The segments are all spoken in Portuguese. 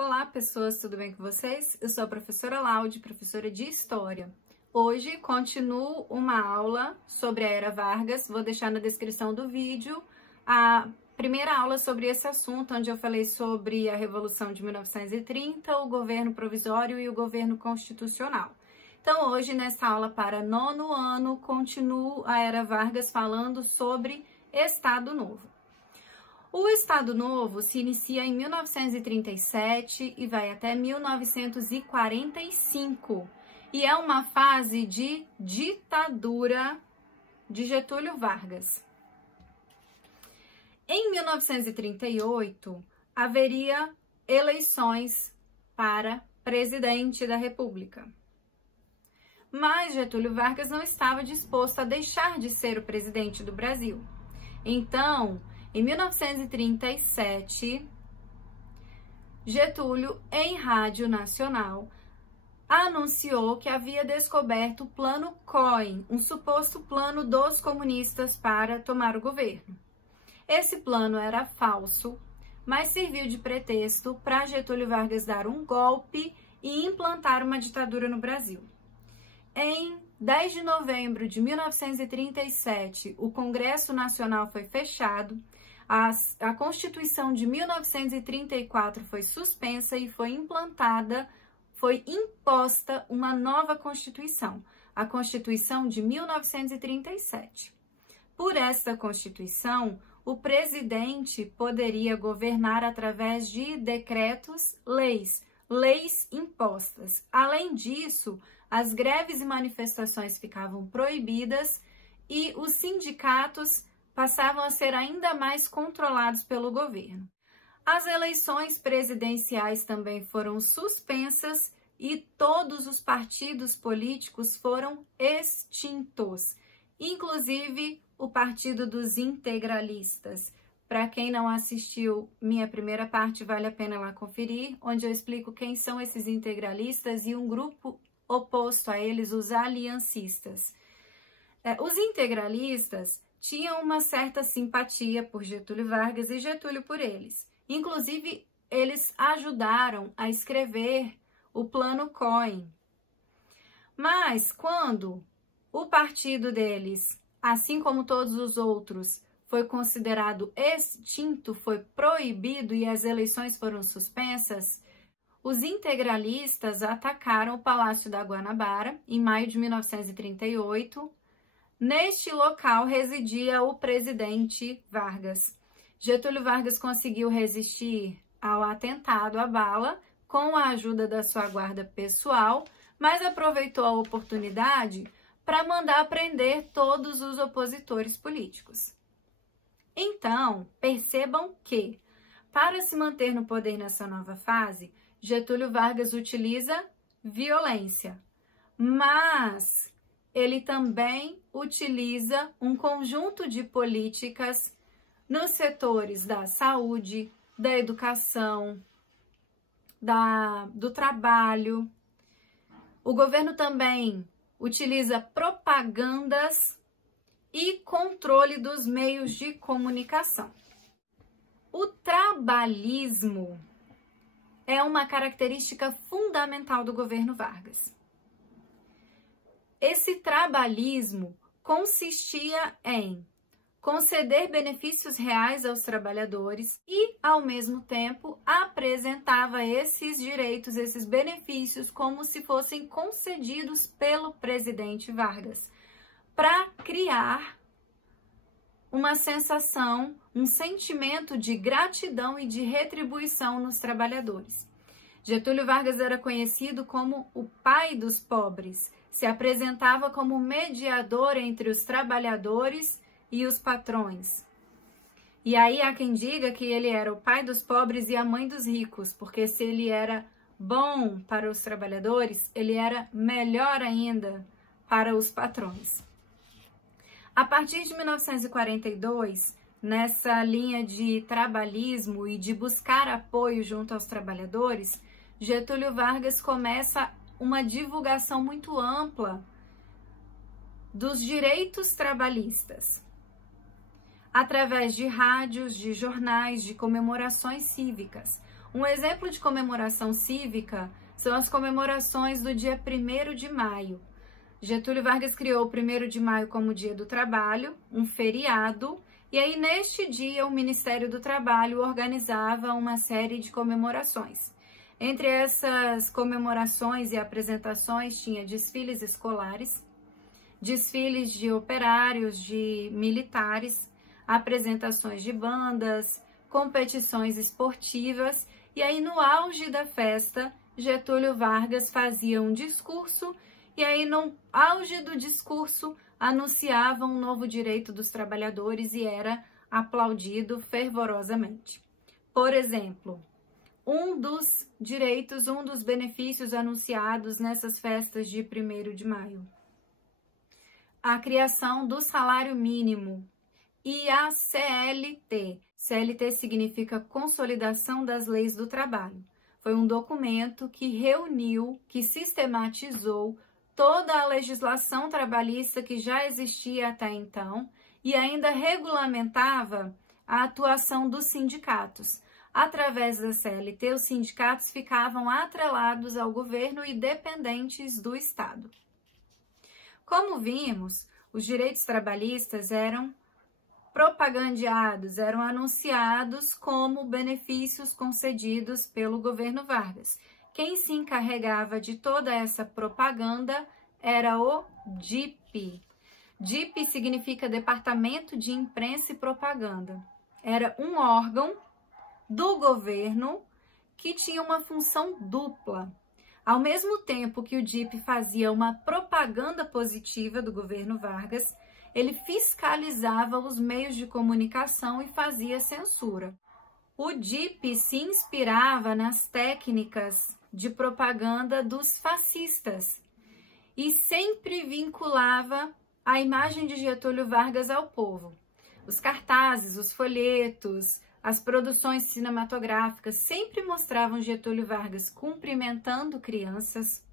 Olá, pessoas, tudo bem com vocês? Eu sou a professora Laude, professora de História. Hoje continuo uma aula sobre a Era Vargas. Vou deixar na descrição do vídeo a primeira aula sobre esse assunto, onde eu falei sobre a Revolução de 1930, o governo provisório e o governo constitucional. Então, hoje, nesta aula para nono ano, continuo a Era Vargas falando sobre Estado Novo. O Estado Novo se inicia em 1937 e vai até 1945 e é uma fase de ditadura de Getúlio Vargas. Em 1938, haveria eleições para presidente da República. Mas Getúlio Vargas não estava disposto a deixar de ser o presidente do Brasil. Então, em 1937, Getúlio, em rádio nacional, anunciou que havia descoberto o Plano Cohen, um suposto plano dos comunistas para tomar o governo. Esse plano era falso, mas serviu de pretexto para Getúlio Vargas dar um golpe e implantar uma ditadura no Brasil. Em 10 de novembro de 1937, o Congresso Nacional foi fechado, a Constituição de 1934 foi suspensa e foi imposta uma nova Constituição, a Constituição de 1937. Por essa Constituição, o presidente poderia governar através de decretos, leis impostas. Além disso, as greves e manifestações ficavam proibidas e os sindicatos passavam a ser ainda mais controlados pelo governo. As eleições presidenciais também foram suspensas e todos os partidos políticos foram extintos, inclusive o Partido dos Integralistas. Para quem não assistiu minha primeira parte, vale a pena lá conferir, onde eu explico quem são esses integralistas e um grupo oposto a eles, os aliancistas. Os integralistas tinham uma certa simpatia por Getúlio Vargas e Getúlio por eles. Inclusive, eles ajudaram a escrever o Plano Cohen. Mas quando o partido deles, assim como todos os outros, foi considerado extinto, foi proibido e as eleições foram suspensas, os integralistas atacaram o Palácio da Guanabara em maio de 1938. Neste local residia o presidente Vargas. Getúlio Vargas conseguiu resistir ao atentado à bala com a ajuda da sua guarda pessoal, mas aproveitou a oportunidade para mandar prender todos os opositores políticos. Então, percebam que, para se manter no poder nessa nova fase, Getúlio Vargas utiliza violência, mas ele também utiliza um conjunto de políticas nos setores da saúde, da educação, do trabalho. O governo também utiliza propagandas e controle dos meios de comunicação. O trabalhismo é uma característica fundamental do governo Vargas. Esse trabalhismo consistia em conceder benefícios reais aos trabalhadores e, ao mesmo tempo, apresentava esses direitos, esses benefícios, como se fossem concedidos pelo presidente Vargas, para criar uma sensação, um sentimento de gratidão e de retribuição nos trabalhadores. Getúlio Vargas era conhecido como o pai dos pobres, se apresentava como mediador entre os trabalhadores e os patrões. E aí há quem diga que ele era o pai dos pobres e a mãe dos ricos, porque se ele era bom para os trabalhadores, ele era melhor ainda para os patrões. A partir de 1942, nessa linha de trabalhismo e de buscar apoio junto aos trabalhadores, Getúlio Vargas começa uma divulgação muito ampla dos direitos trabalhistas, através de rádios, de jornais, de comemorações cívicas. Um exemplo de comemoração cívica são as comemorações do dia 1º de maio. Getúlio Vargas criou o 1º de maio como Dia do Trabalho, um feriado, e aí neste dia o Ministério do Trabalho organizava uma série de comemorações. Entre essas comemorações e apresentações tinha desfiles escolares, desfiles de operários, de militares, apresentações de bandas, competições esportivas, e aí no auge da festa, Getúlio Vargas fazia um discurso, e aí no auge do discurso anunciava um novo direito dos trabalhadores e era aplaudido fervorosamente. Por exemplo, um dos direitos, um dos benefícios anunciados nessas festas de 1º de maio, a criação do salário mínimo e a CLT. CLT significa Consolidação das Leis do Trabalho. Foi um documento que reuniu, que sistematizou toda a legislação trabalhista que já existia até então e ainda regulamentava a atuação dos sindicatos. Através da CLT, os sindicatos ficavam atrelados ao governo e dependentes do Estado. Como vimos, os direitos trabalhistas eram propagandeados, eram anunciados como benefícios concedidos pelo governo Vargas. Quem se encarregava de toda essa propaganda era o DIP. DIP significa Departamento de Imprensa e Propaganda. Era um órgão do governo que tinha uma função dupla. Ao mesmo tempo que o DIP fazia uma propaganda positiva do governo Vargas, ele fiscalizava os meios de comunicação e fazia censura. O DIP se inspirava nas técnicas de propaganda dos fascistas e sempre vinculava a imagem de Getúlio Vargas ao povo. Os cartazes, os folhetos, as produções cinematográficas sempre mostravam Getúlio Vargas cumprimentando crianças,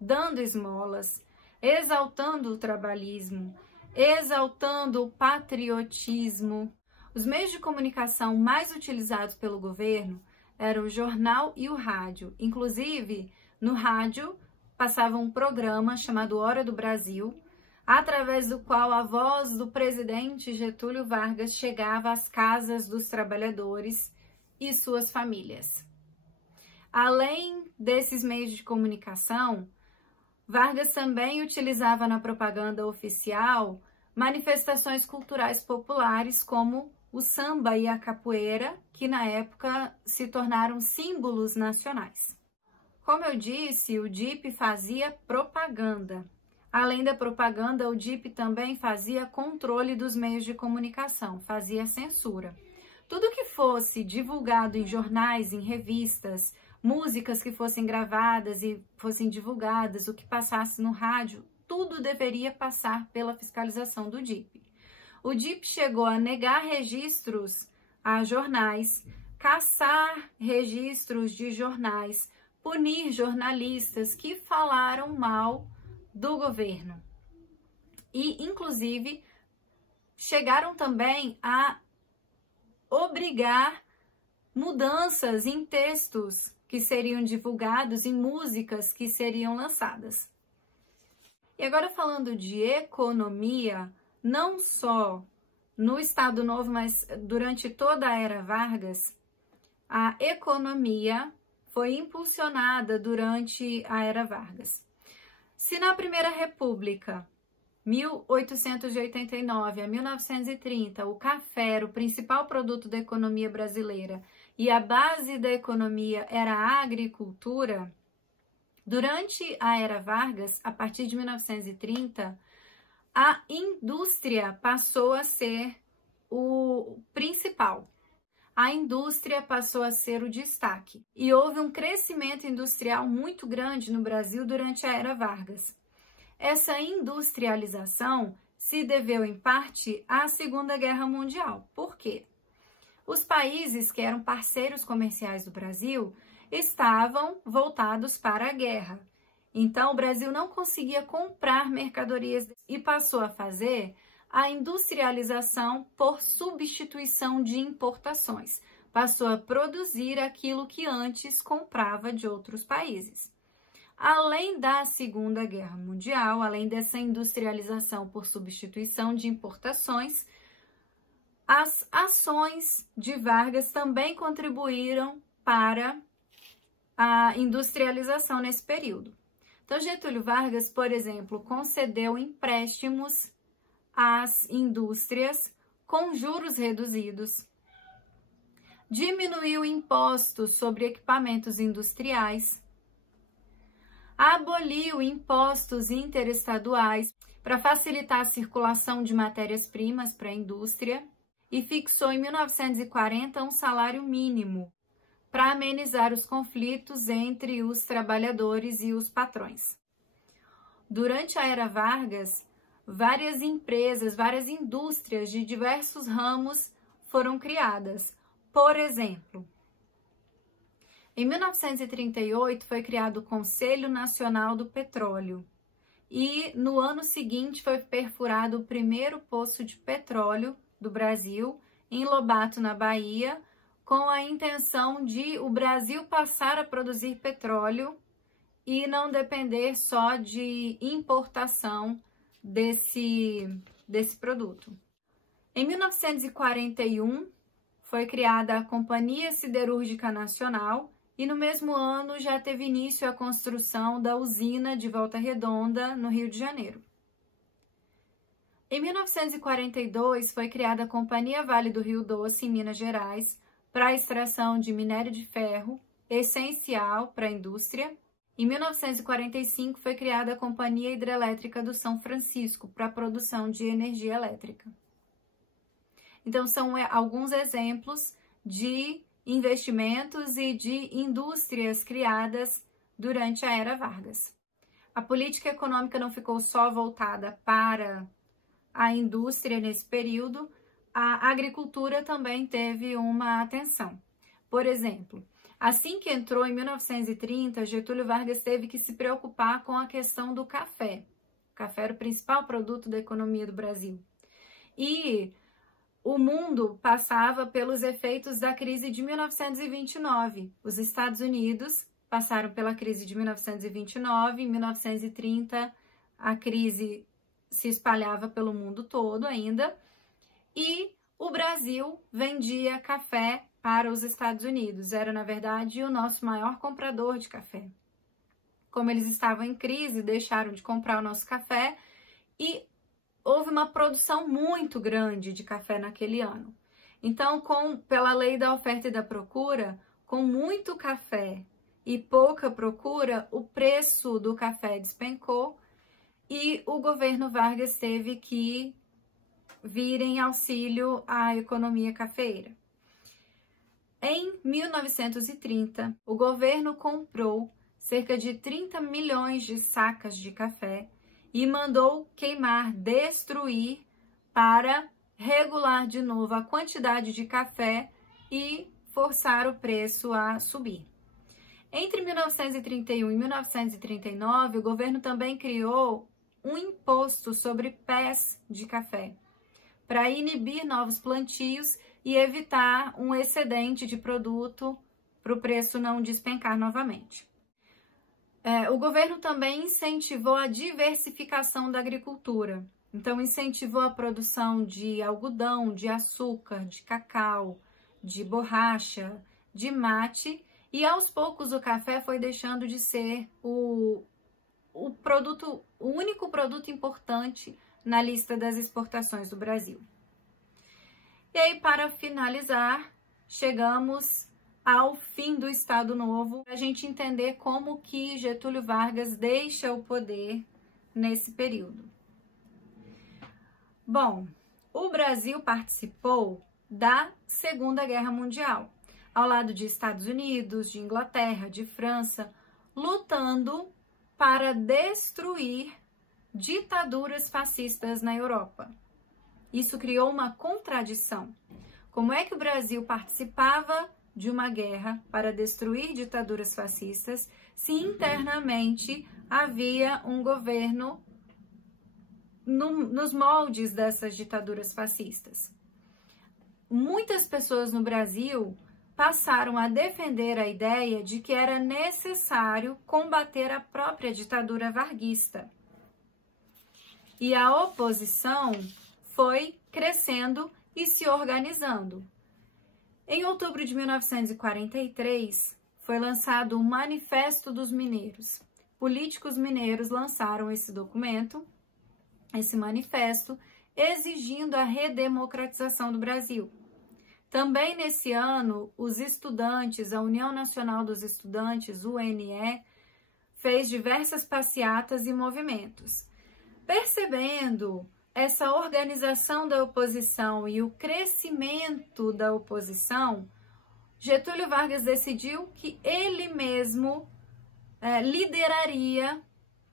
dando esmolas, exaltando o trabalhismo, exaltando o patriotismo. Os meios de comunicação mais utilizados pelo governo eram o jornal e o rádio. Inclusive, no rádio passava um programa chamado Hora do Brasil, através do qual a voz do presidente Getúlio Vargas chegava às casas dos trabalhadores e suas famílias. Além desses meios de comunicação, Vargas também utilizava na propaganda oficial manifestações culturais populares como o samba e a capoeira, que na época se tornaram símbolos nacionais. Como eu disse, o DIP fazia propaganda. Além da propaganda, o DIP também fazia controle dos meios de comunicação, fazia censura. Tudo que fosse divulgado em jornais, em revistas, músicas que fossem gravadas e fossem divulgadas, o que passasse no rádio, tudo deveria passar pela fiscalização do DIP. O DIP chegou a negar registros a jornais, caçar registros de jornais, punir jornalistas que falaram mal do governo. E, inclusive, chegaram também a obrigar mudanças em textos que seriam divulgados e músicas que seriam lançadas. E agora falando de economia, não só no Estado Novo, mas durante toda a era Vargas, a economia foi impulsionada durante a era Vargas. Se na Primeira República, 1889 a 1930, o café era o principal produto da economia brasileira e a base da economia era a agricultura, durante a era Vargas, a partir de 1930, a indústria passou a ser o principal. A indústria passou a ser o destaque e houve um crescimento industrial muito grande no Brasil durante a era Vargas. Essa industrialização se deveu, em parte, à Segunda Guerra Mundial. Por quê? Os países que eram parceiros comerciais do Brasil estavam voltados para a guerra. Então, o Brasil não conseguia comprar mercadorias e passou a fazer a industrialização por substituição de importações. passou a produzir aquilo que antes comprava de outros países. Além da Segunda Guerra Mundial, além dessa industrialização por substituição de importações, as ações de Vargas também contribuíram para a industrialização nesse período. Então, Getúlio Vargas, por exemplo, concedeu empréstimos às indústrias com juros reduzidos, diminuiu impostos sobre equipamentos industriais, aboliu impostos interestaduais para facilitar a circulação de matérias-primas para a indústria e fixou em 1940 um salário mínimo para amenizar os conflitos entre os trabalhadores e os patrões. Durante a era Vargas, várias empresas, várias indústrias de diversos ramos foram criadas. Por exemplo, em 1938 foi criado o Conselho Nacional do Petróleo e no ano seguinte foi perfurado o primeiro poço de petróleo do Brasil, em Lobato, na Bahia, com a intenção de o Brasil passar a produzir petróleo e não depender só de importação desse produto. Em 1941, foi criada a Companhia Siderúrgica Nacional e no mesmo ano já teve início a construção da usina de Volta Redonda, no Rio de Janeiro. Em 1942, foi criada a Companhia Vale do Rio Doce, em Minas Gerais, para a extração de minério de ferro, essencial para a indústria. Em 1945, foi criada a Companhia Hidrelétrica do São Francisco, para a produção de energia elétrica. Então, são alguns exemplos de investimentos e de indústrias criadas durante a era Vargas. A política econômica não ficou só voltada para a indústria nesse período, a agricultura também teve uma atenção. Por exemplo, assim que entrou em 1930, Getúlio Vargas teve que se preocupar com a questão do café. O café era o principal produto da economia do Brasil. E o mundo passava pelos efeitos da crise de 1929. Os Estados Unidos passaram pela crise de 1929, em 1930 a crise se espalhava pelo mundo todo ainda, e o Brasil vendia café para os Estados Unidos. Era, na verdade, o nosso maior comprador de café. Como eles estavam em crise, deixaram de comprar o nosso café e houve uma produção muito grande de café naquele ano. Então, pela lei da oferta e da procura, com muito café e pouca procura, o preço do café despencou e o governo Vargas teve que vir em auxílio à economia cafeeira. Em 1930, o governo comprou cerca de 30 milhões de sacas de café e mandou queimar, destruir, para regular de novo a quantidade de café e forçar o preço a subir. Entre 1931 e 1939, o governo também criou um imposto sobre pés de café, para inibir novos plantios e evitar um excedente de produto para o preço não despencar novamente. O governo também incentivou a diversificação da agricultura. Então, incentivou a produção de algodão, de açúcar, de cacau, de borracha, de mate, e aos poucos o café foi deixando de ser o único produto importante na lista das exportações do Brasil. E aí, para finalizar, chegamos ao fim do Estado Novo, para a gente entender como que Getúlio Vargas deixa o poder nesse período. Bom, o Brasil participou da Segunda Guerra Mundial, ao lado de Estados Unidos, de Inglaterra, de França, lutando para destruir ditaduras fascistas na Europa. Isso criou uma contradição. Como é que o Brasil participava de uma guerra para destruir ditaduras fascistas se internamente havia um governo nos moldes dessas ditaduras fascistas? Muitas pessoas no Brasil passaram a defender a ideia de que era necessário combater a própria ditadura varguista. E a oposição foi crescendo e se organizando. Em outubro de 1943, foi lançado o Manifesto dos Mineiros. Políticos mineiros lançaram esse documento, esse manifesto, exigindo a redemocratização do Brasil. Também nesse ano, os estudantes, a União Nacional dos Estudantes, UNE, fez diversas passeatas e movimentos. Percebendo essa organização da oposição e o crescimento da oposição, Getúlio Vargas decidiu que ele mesmo lideraria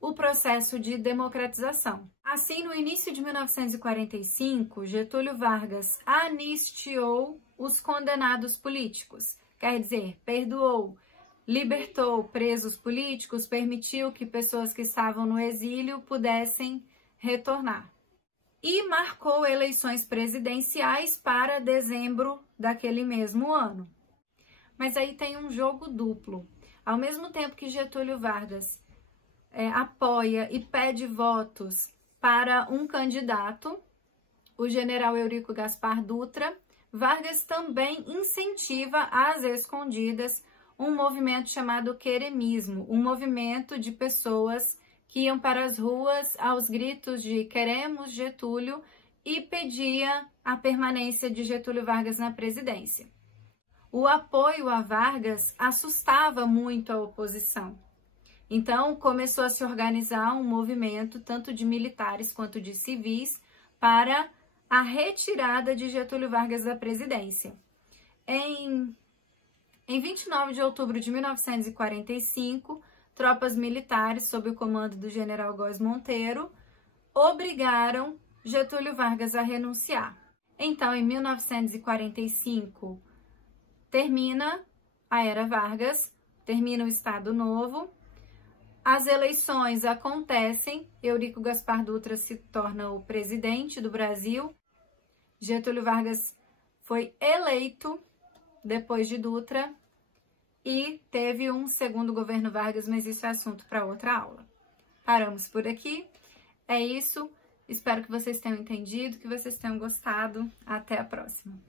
o processo de democratização. Assim, no início de 1945, Getúlio Vargas anistiou os condenados políticos, quer dizer, perdoou, libertou presos políticos, permitiu que pessoas que estavam no exílio pudessem retornar. E marcou eleições presidenciais para dezembro daquele mesmo ano. Mas aí tem um jogo duplo. Ao mesmo tempo que Getúlio Vargas apoia e pede votos para um candidato, o general Eurico Gaspar Dutra, Vargas também incentiva às escondidas um movimento chamado queremismo, um movimento de pessoas que iam para as ruas aos gritos de "queremos Getúlio" e pedia a permanência de Getúlio Vargas na presidência. O apoio a Vargas assustava muito a oposição. Então, começou a se organizar um movimento, tanto de militares quanto de civis, para a retirada de Getúlio Vargas da presidência. Em 29 de outubro de 1945, tropas militares, sob o comando do general Góes Monteiro, obrigaram Getúlio Vargas a renunciar. Então, em 1945, termina a Era Vargas, termina o Estado Novo, as eleições acontecem, Eurico Gaspar Dutra se torna o presidente do Brasil, Getúlio Vargas foi eleito depois de Dutra e teve um segundo governo Vargas, mas isso é assunto para outra aula. Paramos por aqui, é isso, espero que vocês tenham entendido, que vocês tenham gostado, até a próxima.